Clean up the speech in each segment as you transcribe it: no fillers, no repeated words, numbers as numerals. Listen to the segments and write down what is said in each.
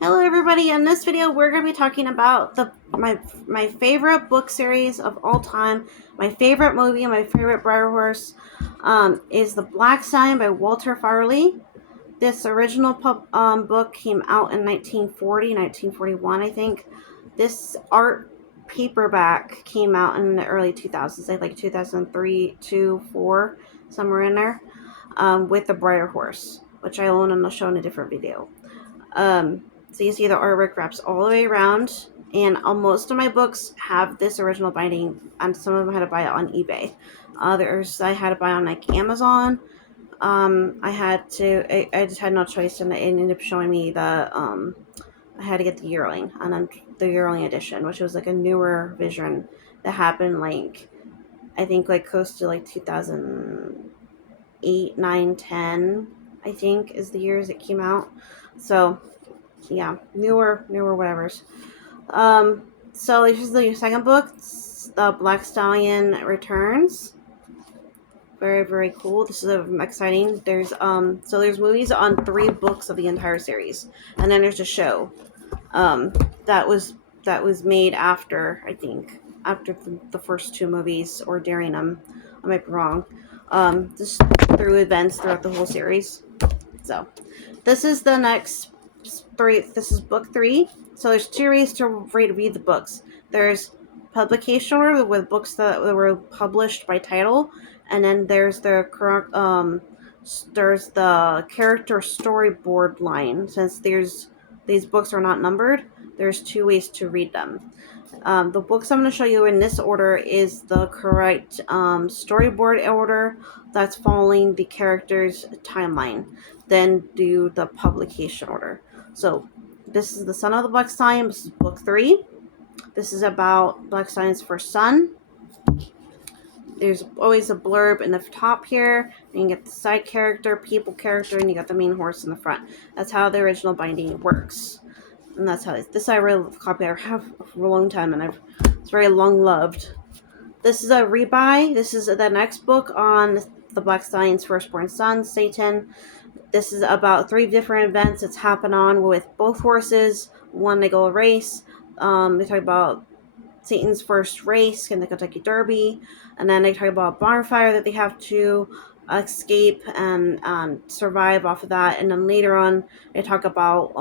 Hello everybody, in this video we're going to be talking about my favorite book series of all time. My favorite movie and my favorite Briar Horse is The Black Stallion by Walter Farley. This original book came out in 1941, I think. This art paperback came out in the early 2000s, like 2003, 2, 4, somewhere in there, with the Briar Horse, which I own and I'll show in a different video. So you see the artwork wraps all the way around, and most of my books have this original binding, and some of them I had to buy it on eBay. Others I had to buy on like Amazon. I just had no choice, and it ended up showing me I had to get the yearling, and then the yearling edition, which was like a newer vision that happened like I think like close to like 2008, 9, 10. I think is the years it came out. So yeah, newer whatever's. So this is the second book, The Black Stallion Returns. Very, very cool. This is exciting. There's movies on 3 books of the entire series, and then there's a show. Um, that was made after, I think, after the first 2 movies, or during them. I might be wrong. Just through events throughout the whole series. So this is the next 3. This is book 3. So there's 2 ways to read the books. There's publication order with books that were published by title, and then there's the character storyboard line. Since these books are not numbered, there's 2 ways to read them. The books I'm going to show you in this order is the correct storyboard order that's following the character's timeline. Then do the publication order. So this is The Son of the Black Stallion. This is book 3. This is about Black Stallion's first son. There's always a blurb in the top here, and you get the side character, people character, and you got the main horse in the front. That's how the original binding works. And that's how this I really copy I have for a long time, and it's very long loved. This is a rebuy. This is the next book on the Black Stallion's firstborn son, Satan. This is about 3 different events that's happened on with both horses. One, they go a race. They talk about Satan's first race in the Kentucky Derby, and then they talk about a bonfire that they have to escape and survive off of that. And then later on, they talk about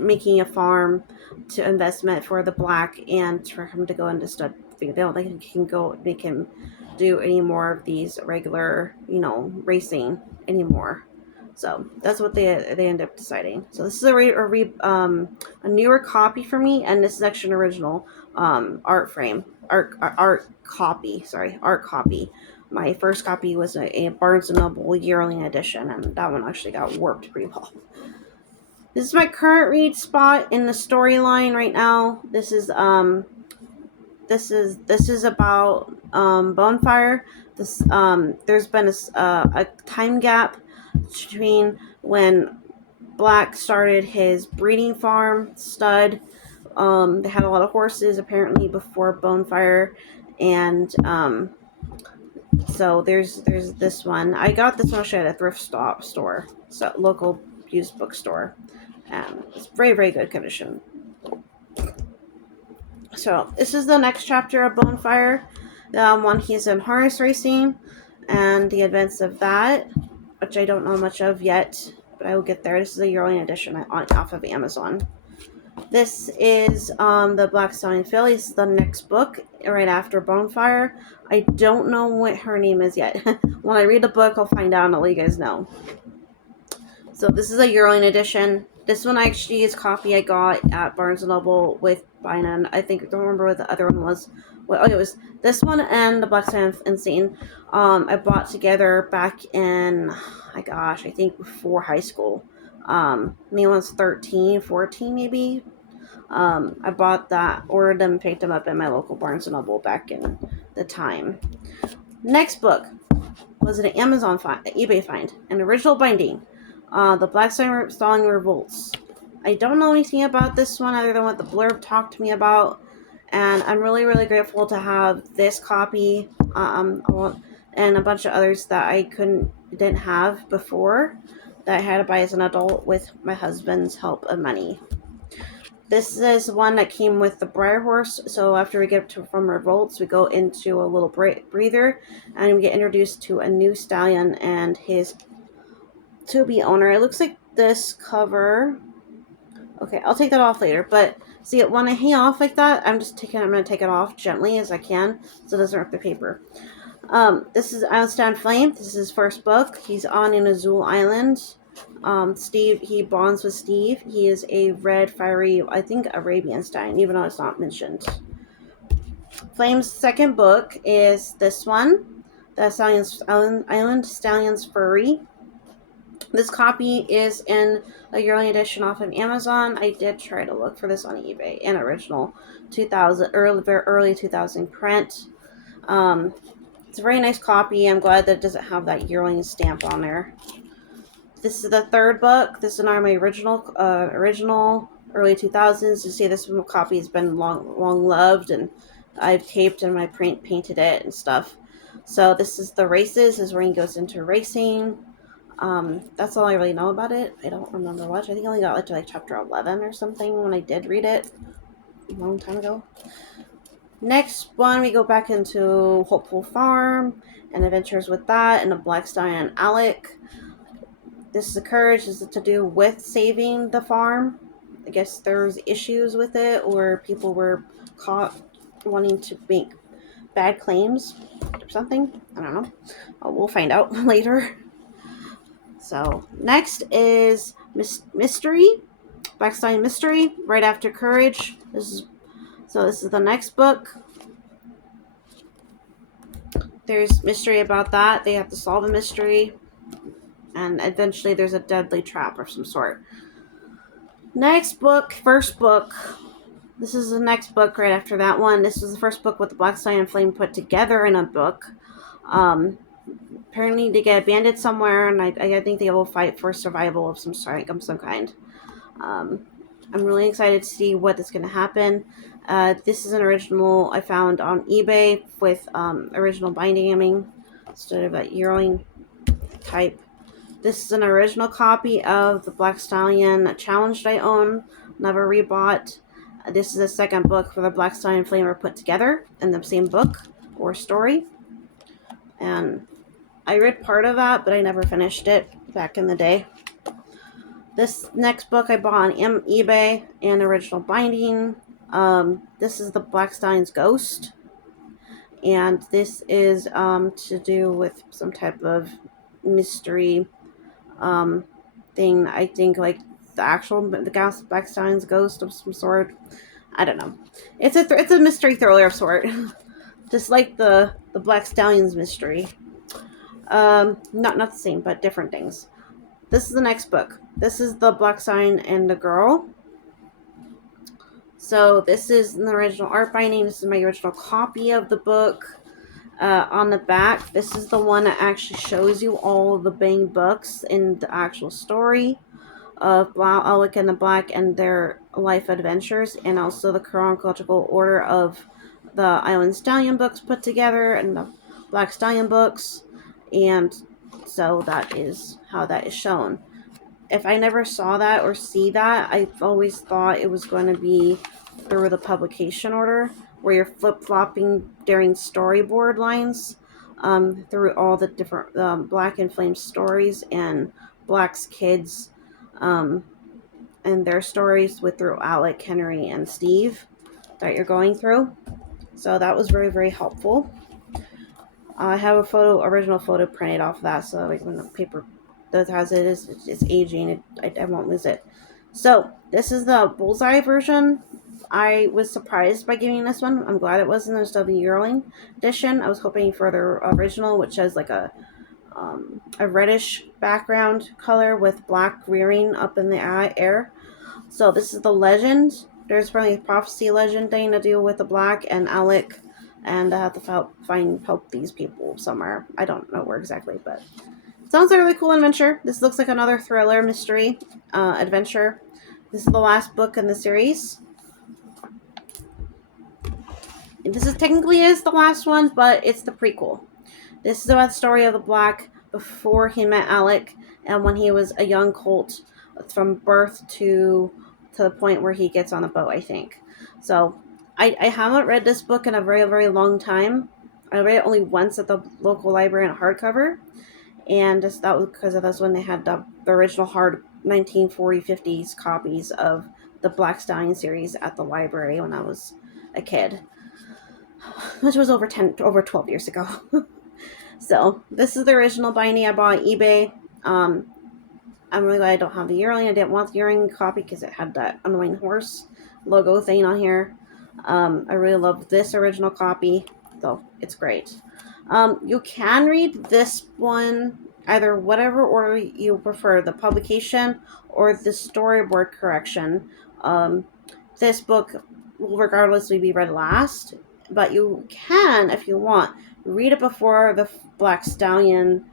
making a farm to investment for the black, and for him to go into stud. They don't think he can go make him do any more of these regular, racing anymore. So that's what they end up deciding. So this is a newer copy for me, and this is actually an original art copy. My first copy was a Barnes & Noble yearling edition, and that one actually got warped pretty well. This is my current read spot in the storyline right now. This is about Bonfire. There's been a time gap between when Black started his breeding farm stud. They had a lot of horses apparently before Bonfire, and so there's this one. I got this one actually at a thrift store, so local used bookstore, and it's very, very good condition. So this is the next chapter of Bonfire, one he's in harness racing, and the events of that, which I don't know much of yet, but I will get there. This is a yearling edition off of Amazon. This is the Black Stallion Filly. This is the next book right after Bonfire. I don't know what her name is yet. When I read the book, I'll find out and I'll let you guys know. So this is a yearling edition. This one actually is a copy I got at Barnes & Noble with Bynum. I don't remember what the other one was. Well, it was this one and the Black Stallion and Satan. I bought together back in, I think before high school. Me was 13, 14 maybe. I bought that, ordered them, picked them up at my local Barnes & Noble back in the time. Next book was an Amazon eBay find, an original binding. The Black Stallion Revolts. I don't know anything about this one other than what the blurb talked to me about, and I'm really, really grateful to have this copy, and a bunch of others that I didn't have before. that I had to buy as an adult with my husband's help and money. This is one that came with the Briar Horse. So after we get to from Revolts, we go into a little breather, and we get introduced to a new stallion and his to-be owner. It looks like this cover. Okay, I'll take that off later. But see, when I hang off like that, I'm going to take it off gently as I can, so it doesn't rip the paper. This is Island Flame. This is his first book. He's on an Azul Island. Steve, he bonds with Steve. He is a red, fiery, I think, Arabian stallion, even though it's not mentioned. Flame's second book is this one, the Island Stallion's Furry. This copy is in a yearly edition off of Amazon. I did try to look for this on eBay. An original 2000, early 2000 print. It's a very nice copy. I'm glad that it doesn't have that yearling stamp on there. This is the third book. This is an Army original early 2000s. You see, this copy has been long loved, and I've taped and I painted it and stuff. So this is the races. This is where he goes into racing. That's all I really know about it. I don't remember much. I think I only got to like chapter 11 or something when I did read it a long time ago. Next one, we go back into Hopeful Farm and adventures with that and the Black Stallion and Alec. This is the courage. This is to do with saving the farm. I guess there's issues with it, or people were caught wanting to make bad claims or something. I don't know. We'll find out later. So next is Mystery, Black Stallion Mystery, right after Courage. This is the next book. There's mystery about that. They have to solve a mystery, and eventually there's a deadly trap of some sort. Next book, first book. This is the next book right after that one. This was the first book with the Black Stallion and Flame put together in a book. Apparently they get abandoned somewhere, and I think they will fight for survival of some kind. I'm really excited to see what is going to happen. This is an original I found on eBay with original binding instead of that yearling type. This is an original copy of the Black Stallion Challenge that I own, never rebought. This is the second book for the Black Stallion and Flame are put together in the same book or story. And I read part of that, but I never finished it back in the day. This next book I bought on eBay in original binding. This is the Black Stallion's Ghost. And this is to do with some type of mystery thing. I think like the Black Stallion's Ghost of some sort. I don't know. It's a mystery thriller of sort. Just like the Black Stallion's Mystery. Not the same, but different things. This is the next book. This is the Black Stallion and the Girl. So this is an original art binding. This is my original copy of the book. On the back, this is the one that actually shows you all the Bang books in the actual story of Alec and the Black and their life adventures, and also the chronological order of the Island Stallion books put together and the Black Stallion books. And so that is how that is shown. If I never saw that or see that, I've always thought it was going to be through the publication order, where you're flip-flopping during storyboard lines through all the different Black and Flame stories and Black's kids and their stories through Alec, Henry, and Steve that you're going through. So that was very, very helpful. I have original photo printed off of that, so like when the paper has it's aging, I won't lose it. So this is the Bullseye version. I was surprised by giving this one. I'm glad it wasn't instead of the yearling edition. I was hoping for the original, which has like a reddish background color with black rearing up in the air. So this is the legend. There's probably a prophecy legend thing to do with the Black and Alec, and I have to help these people somewhere. I don't know where exactly, but it sounds like a really cool adventure. This looks like another thriller mystery adventure. This is the last book in the series. And this is technically the last one, but it's the prequel. This is about the story of the Black before he met Alec and when he was a young colt from birth to the point where he gets on a boat, I think. So I haven't read this book in a very, very long time. I read it only once at the local library in a hardcover, and that was because that's when they had the original hard 1940 50s copies of the Black Stallion series at the library when I was a kid, which was over 12 years ago. So this is the original binding I bought on eBay. I'm really glad I don't have the yearling. I didn't want the yearling copy because it had that annoying horse logo thing on here. I really love this original copy, though it's great. You can read this one either whatever order you prefer, the publication or the storyboard correction. This book will regardlessly be read last, but you can, if you want, read it before the Black Stallion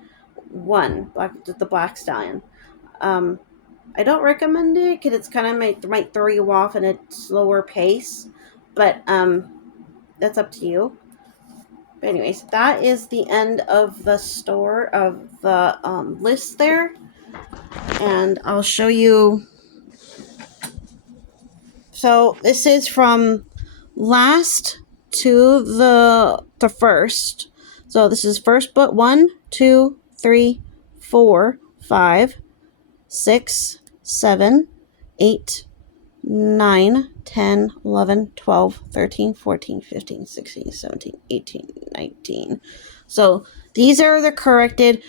the Black Stallion. I don't recommend it because it's kind of might throw you off in a slower pace, but that's up to you. But anyways, that is the end of the list there, and I'll show you. So this is from last to the first. So this is first book 1, 2, 3, 4, 5, 6, 7, 8, 9, 10, 11, 12, 13, 14, 15, 16, 17, 18, 19. So these are the corrected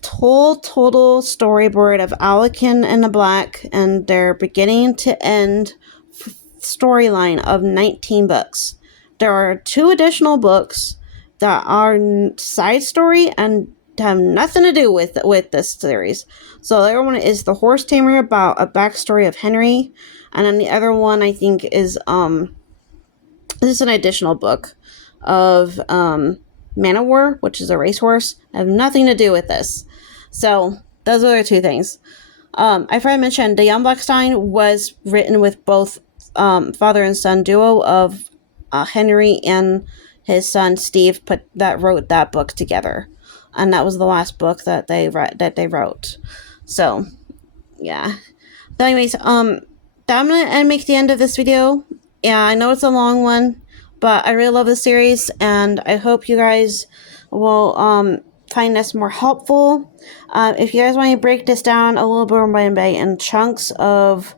total storyboard of Alec and the Black and their beginning to end storyline of 19 books. There are 2 additional books that are side story and have nothing to do with this series. So the other one is The Horse Tamer, about a backstory of Henry, and then the other one I think is this is an additional book of Man of War, which is a racehorse. Have nothing to do with this. So those are the 2 things. I forgot to mention the Young Black Stallion was written with both father and son duo of Henry and his son Steve wrote that book together, and that was the last book that they wrote. So yeah. But anyways, I'm gonna make the end of this video. Yeah, I know it's a long one, but I really love the series, and I hope you guys will find this more helpful. If you guys want to break this down a little bit more in chunks of,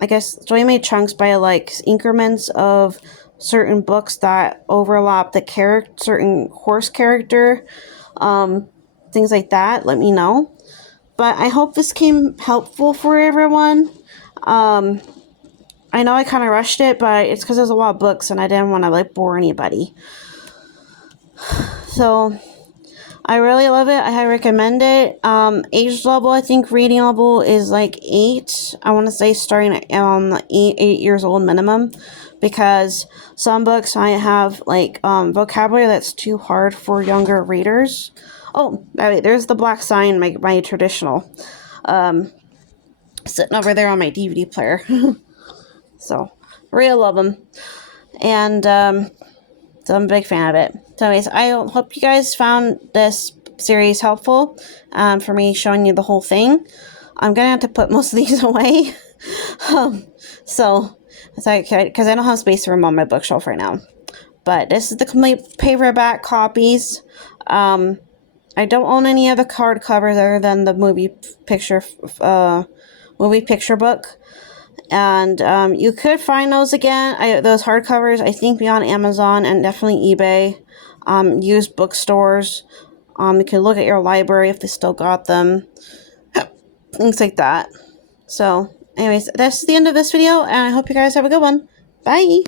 I guess, so I made chunks by like increments of certain books that overlap the certain horse character, things like that, let me know. But I hope this came helpful for everyone. I know I kind of rushed it, but it's because there's a lot of books and I didn't want to like bore anybody. So I really love it. I highly recommend it. Age level, I think reading level is like 8. I want to say starting at 8 years old minimum, because some books might have like vocabulary that's too hard for younger readers. Oh, there's the Black Stallion, my traditional, sitting over there on my DVD player. So, really love them, and so I'm a big fan of it. So anyways, I hope you guys found this series helpful for me showing you the whole thing. I'm going to have to put most of these away. So, because I don't have space for them on my bookshelf right now. But this is the complete paperback copies. I don't own any of the card covers other than the movie picture book. And you could find those again, those hardcovers, I think, beyond Amazon and definitely eBay, used bookstores. You can look at your library if they still got them, things like that. So, anyways, that's the end of this video, and I hope you guys have a good one. Bye!